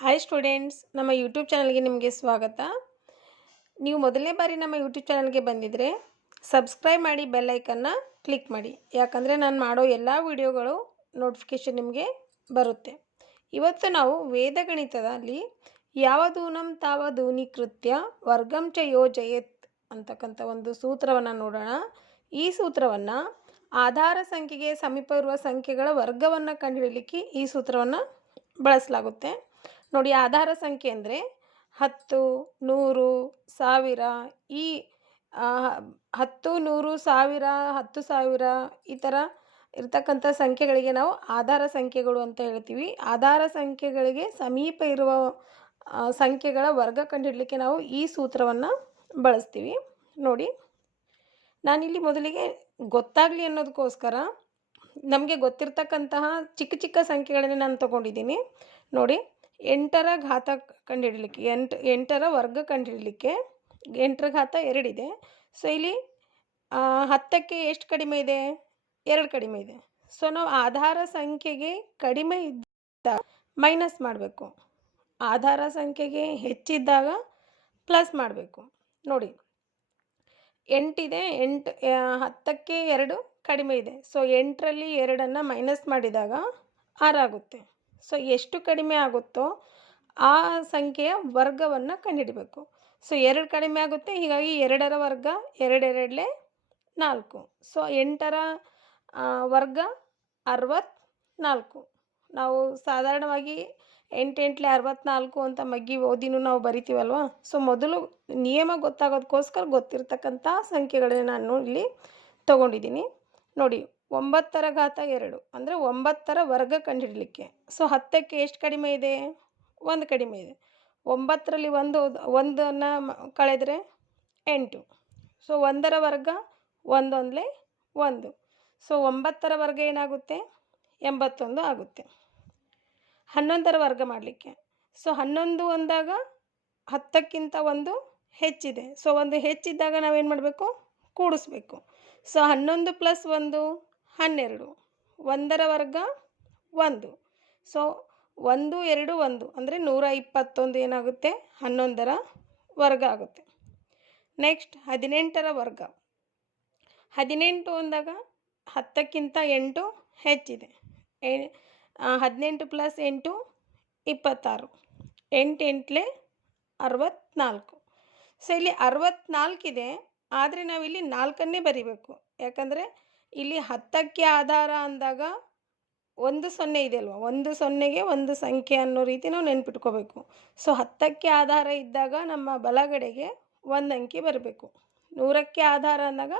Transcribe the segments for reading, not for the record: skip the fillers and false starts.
Hi students, ನಮ್ಮ YouTube ಚಾನಲ್ಗೆ ನಿಮಗೆ ಸ್ವಾಗತ. ನೀವು ಮೊದಲನೇ ಬಾರಿ ನಮ್ಮ ಯೂಟ್ಯೂಬ್ ಚಾನಲ್ಗೆ ಬಂದಿದ್ದರೆ ಸಬ್ಸ್ಕ್ರೈಬ್ ಮಾಡಿ, ಬೆಲ್ ಐಕನ್ನ ಕ್ಲಿಕ್ ಮಾಡಿ. ಯಾಕಂದರೆ ನಾನು ಮಾಡೋ ಎಲ್ಲ ವಿಡಿಯೋಗಳು ನೋಟಿಫಿಕೇಷನ್ ನಿಮಗೆ ಬರುತ್ತೆ. ಇವತ್ತು ನಾವು ವೇದಗಣಿತದಲ್ಲಿ ಯಾವದೂನಂ ತಾವದೂನಿ ಕೃತ್ಯ ವರ್ಗಂ ಚ ಯೋಜಯೇತ್ ಅಂತಕ್ಕಂಥ ಒಂದು ಸೂತ್ರವನ್ನು ನೋಡೋಣ. ಈ ಸೂತ್ರವನ್ನು ಆಧಾರ ಸಂಖ್ಯೆಗೆ ಸಮೀಪ ಇರುವ ಸಂಖ್ಯೆಗಳ ವರ್ಗವನ್ನು ಕಂಡುಹಿಡಲಿಕ್ಕೆ ಈ ಸೂತ್ರವನ್ನು ಬಳಸಲಾಗುತ್ತೆ. ನೋಡಿ, ಆಧಾರ ಸಂಖ್ಯೆ ಅಂದರೆ 10, 100, 1000 ಈ 10, 100, 1000, 10,000 ಈ ಥರ ಇರ್ತಕ್ಕಂಥ ಸಂಖ್ಯೆಗಳಿಗೆ ನಾವು ಆಧಾರ ಸಂಖ್ಯೆಗಳು ಅಂತ ಹೇಳ್ತೀವಿ. ಆಧಾರ ಸಂಖ್ಯೆಗಳಿಗೆ ಸಮೀಪ ಇರುವ ಸಂಖ್ಯೆಗಳ ವರ್ಗ ಕಂಡುಹಿಡಲಿಕ್ಕೆ ನಾವು ಈ ಸೂತ್ರವನ್ನು ಬಳಸ್ತೀವಿ. ನೋಡಿ, ನಾನಿಲ್ಲಿ ಮೊದಲಿಗೆ ಗೊತ್ತಾಗಲಿ ಅನ್ನೋದಕ್ಕೋಸ್ಕರ ನಮಗೆ ಗೊತ್ತಿರ್ತಕ್ಕಂತಹ ಚಿಕ್ಕ ಚಿಕ್ಕ ಸಂಖ್ಯೆಗಳನ್ನೇ ನಾನು ತೊಗೊಂಡಿದ್ದೀನಿ. ನೋಡಿ, 8ರ ಘಾತ ಕಂಡುಹಿಡಲಿಕ್ಕೆ, 8ರ ವರ್ಗ ಕಂಡುಹಿಡಲಿಕ್ಕೆ 8ರ ಘಾತ 2 ಇದೆ. ಸೊ ಇಲ್ಲಿ 10ಕ್ಕೆ ಎಷ್ಟು ಕಡಿಮೆ ಇದೆ? 2 ಕಡಿಮೆ ಇದೆ. ಸೊ ನಾವು ಆಧಾರ ಸಂಖ್ಯೆಗೆ ಕಡಿಮೆ ಇದ್ದಾಗ ಮೈನಸ್ ಮಾಡಬೇಕು, ಆಧಾರ ಸಂಖ್ಯೆಗೆ ಹೆಚ್ಚಿದ್ದಾಗ ಪ್ಲಸ್ ಮಾಡಬೇಕು. ನೋಡಿ, 8 ಇದೆ, 10ಕ್ಕೆ 2 ಕಡಿಮೆ ಇದೆ. ಸೊ 8ರಲ್ಲಿ 2ಅನ್ನು ಮೈನಸ್ ಮಾಡಿದಾಗ 6 ಆಗುತ್ತೆ. ಸೊ ಎಷ್ಟು ಕಡಿಮೆ ಆಗುತ್ತೋ ಆ ಸಂಖ್ಯೆಯ ವರ್ಗವನ್ನು ಕಂಡುಹಿಡಬೇಕು. ಸೊ 2 ಕಡಿಮೆ ಆಗುತ್ತೆ, ಹೀಗಾಗಿ 2ರ ವರ್ಗ 2 2 4. ಸೊ 8ರ ವರ್ಗ 64. ನಾವು ಸಾಧಾರಣವಾಗಿ 8 8 64 ಅಂತ ಮಗ್ಗಿ ಓದಿನೂ ನಾವು ಬರಿತೀವಲ್ವ. ಸೊ ಮೊದಲು ನಿಯಮ ಗೊತ್ತಾಗೋದಕ್ಕೋಸ್ಕರ ಗೊತ್ತಿರ್ತಕ್ಕಂಥ ಸಂಖ್ಯೆಗಳನ್ನ ನಾನು ಇಲ್ಲಿ ತೊಗೊಂಡಿದ್ದೀನಿ. ನೋಡಿ, 9ರ ಘಾತ 2 ಅಂದರೆ 9ರ ವರ್ಗ ಕಂಡುಹಿಡಲಿಕ್ಕೆ. ಸೊ 10ಕ್ಕೆ ಎಷ್ಟು ಕಡಿಮೆ ಇದೆ? 1 ಕಡಿಮೆ ಇದೆ. 9ರಲ್ಲಿ 1ಅನ್ನು ಕಳೆದರೆ 8. ಸೊ 1ರ ವರ್ಗ 1 1 1. ಸೊ 9ರ ವರ್ಗ ಏನಾಗುತ್ತೆ? 81 ಆಗುತ್ತೆ. 11ರ ವರ್ಗ ಮಾಡಲಿಕ್ಕೆ, ಸೊ 11 ಅಂದಾಗ 10ಕ್ಕಿಂತ 1 ಹೆಚ್ಚಿದೆ. ಸೊ 1 ಹೆಚ್ಚಿದ್ದಾಗ ನಾವೇನು ಮಾಡಬೇಕು? ಕೂಡಿಸ್ಬೇಕು. ಸೊ 11 + 1 12. 1ರ ವರ್ಗ 1. ಸೊ 1 2 1 ಅಂದರೆ 121 ಏನಾಗುತ್ತೆ? 11ರ ವರ್ಗ ಆಗುತ್ತೆ. ನೆಕ್ಸ್ಟ್ 18ರ ವರ್ಗ. 18 ಅಂದಾಗ 10ಕ್ಕಿಂತ 8 ಹೆಚ್ಚಿದೆ. 18 + 8 26. 8 8 64. ಸೊ ಇಲ್ಲಿ 64 ಇದೆ, ಆದರೆ ನಾವಿಲ್ಲಿ 4ಅನ್ನೇ ಬರಿಬೇಕು. ಯಾಕಂದರೆ ಇಲ್ಲಿ 10ಕ್ಕೆ ಆಧಾರ ಅಂದಾಗ 1 0 ಇದೆ ಅಲ್ವ, 1 0ಗೆ ಒಂದು ಸಂಖ್ಯೆ ಅನ್ನೋ ರೀತಿ ನಾವು ನೆನ್ಪಿಟ್ಕೋಬೇಕು. ಸೊ 10ಕ್ಕೆ ಆಧಾರ ಇದ್ದಾಗ ನಮ್ಮ ಬಲಗಡೆಗೆ 1 ಅಂಕಿ ಬರಬೇಕು. 100ಕ್ಕೆ ಆಧಾರ ಅಂದಾಗ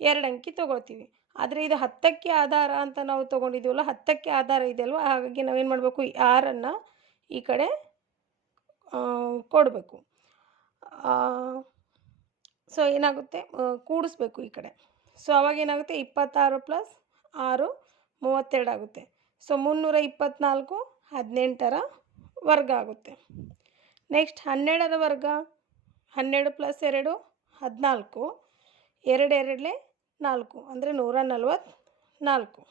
2 ಅಂಕಿ ತೊಗೊಳ್ತೀವಿ. ಆದರೆ ಇದು 10ಕ್ಕೆ ಆಧಾರ ಅಂತ ನಾವು ತೊಗೊಂಡಿದ್ದೀವಲ್ಲ, 10ಕ್ಕೆ ಆಧಾರ ಇದೆ ಅಲ್ವ, ಹಾಗಾಗಿ ನಾವೇನು ಮಾಡಬೇಕು? 6ಅನ್ನು ಈ ಕಡೆ ಕೊಡಬೇಕು. ಸೊ ಏನಾಗುತ್ತೆ? ಕೂಡಿಸ್ಬೇಕು ಈ ಕಡೆ. ಸೊ ಅವಾಗ ಏನಾಗುತ್ತೆ? 26 + 6 32 ಆಗುತ್ತೆ. ಸೊ 324 18ರ ವರ್ಗ ಆಗುತ್ತೆ. ನೆಕ್ಸ್ಟ್ 12ರ ವರ್ಗ. 12 + 2 14. 2 2 4 ಅಂದರೆ 144.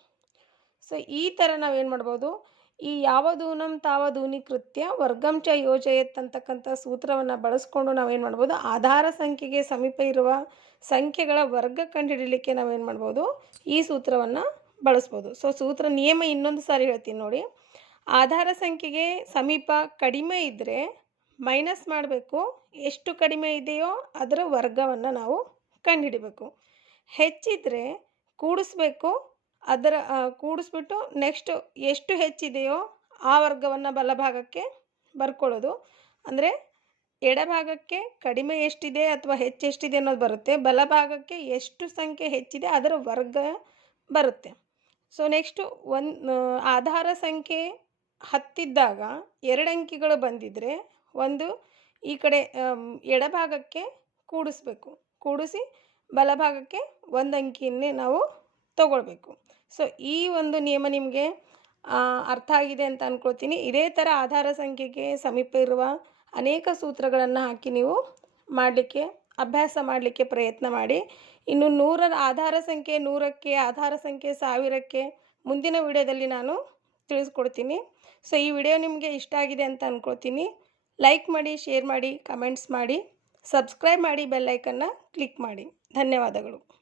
ಸೊ ಈ ಥರ ನಾವೇನು ಮಾಡ್ಬೋದು? ಈ ಯಾವದೂನಂ ತಾವದೂನಿ ಕೃತ್ಯ ವರ್ಗಂ ಚ ಯೋಜಯೇತ್ ಅಂತಕ್ಕಂಥ ಸೂತ್ರವನ್ನು ಬಳಸ್ಕೊಂಡು ನಾವೇನು ಮಾಡ್ಬೋದು? ಆಧಾರ ಸಂಖ್ಯೆಗೆ ಸಮೀಪ ಇರುವ ಸಂಖ್ಯೆಗಳ ವರ್ಗ ಕಂಡುಹಿಡಲಿಕ್ಕೆ ನಾವೇನು ಮಾಡ್ಬೋದು? ಈ ಸೂತ್ರವನ್ನು ಬಳಸ್ಬೋದು. ಸೊ ಸೂತ್ರ ನಿಯಮ ಇನ್ನೊಂದು ಸಾರಿ ಹೇಳ್ತೀನಿ ನೋಡಿ. ಆಧಾರ ಸಂಖ್ಯೆಗೆ ಸಮೀಪ ಕಡಿಮೆ ಇದ್ದರೆ ಮೈನಸ್ ಮಾಡಬೇಕು, ಎಷ್ಟು ಕಡಿಮೆ ಇದೆಯೋ ಅದರ ವರ್ಗವನ್ನು ನಾವು ಕಂಡುಹಿಡಬೇಕು. ಹೆಚ್ಚಿದರೆ ಕೂಡಿಸ್ಬೇಕು, ಅದರ ಕೂಡಿಸ್ಬಿಟ್ಟು ನೆಕ್ಸ್ಟ್ ಎಷ್ಟು ಹೆಚ್ಚಿದೆಯೋ ಆ ವರ್ಗವನ್ನು ಬಲಭಾಗಕ್ಕೆ ಬರ್ಕೊಳ್ಳೋದು. ಅಂದರೆ ಎಡಭಾಗಕ್ಕೆ ಕಡಿಮೆ ಎಷ್ಟಿದೆ ಅಥವಾ ಹೆಚ್ಚೆಷ್ಟಿದೆ ಅನ್ನೋದು ಬರುತ್ತೆ, ಬಲಭಾಗಕ್ಕೆ ಎಷ್ಟು ಸಂಖ್ಯೆ ಹೆಚ್ಚಿದೆ ಅದರ ವರ್ಗ ಬರುತ್ತೆ. ಸೊ ನೆಕ್ಸ್ಟು ಆಧಾರ ಸಂಖ್ಯೆ 10 ಇದ್ದಾಗ 2 ಅಂಕಿಗಳು ಬಂದಿದ್ದರೆ ಒಂದು ಈ ಕಡೆ ಎಡಭಾಗಕ್ಕೆ ಕೂಡಿಸ್ಬೇಕು, ಕೂಡಿಸಿ ಬಲಭಾಗಕ್ಕೆ 1 ಅಂಕಿಯನ್ನೇ ನಾವು ತಗೊಳ್ಬೇಕು. ಸೊ ಈ ಒಂದು ನಿಯಮ ನಿಮಗೆ ಅರ್ಥ ಆಗಿದೆ ಅಂತ ಅಂದ್ಕೊಳ್ತೀನಿ. ಇದೇ ಥರ ಆಧಾರ ಸಂಖ್ಯೆಗೆ ಸಮೀಪ ಇರುವ ಅನೇಕ ಸೂತ್ರಗಳನ್ನು ಹಾಕಿ ನೀವು ಮಾಡಲಿಕ್ಕೆ ಅಭ್ಯಾಸ ಮಾಡಲಿಕ್ಕೆ ಪ್ರಯತ್ನ ಮಾಡಿ. ಇನ್ನು 100ರ ಆಧಾರ ಸಂಖ್ಯೆ 100ಕ್ಕೆ, ಆಧಾರ ಸಂಖ್ಯೆ 1000ಕ್ಕೆ ಮುಂದಿನ ವಿಡಿಯೋದಲ್ಲಿ ನಾನು ತಿಳಿಸ್ಕೊಡ್ತೀನಿ. ಸೊ ಈ ವಿಡಿಯೋ ನಿಮಗೆ ಇಷ್ಟ ಆಗಿದೆ ಅಂತ ಅಂದ್ಕೊಳ್ತೀನಿ. ಲೈಕ್ ಮಾಡಿ, ಶೇರ್ ಮಾಡಿ, ಕಮೆಂಟ್ಸ್ ಮಾಡಿ, ಸಬ್ಸ್ಕ್ರೈಬ್ ಮಾಡಿ, ಬೆಲ್ ಐಕನ್ನ ಕ್ಲಿಕ್ ಮಾಡಿ. ಧನ್ಯವಾದಗಳು.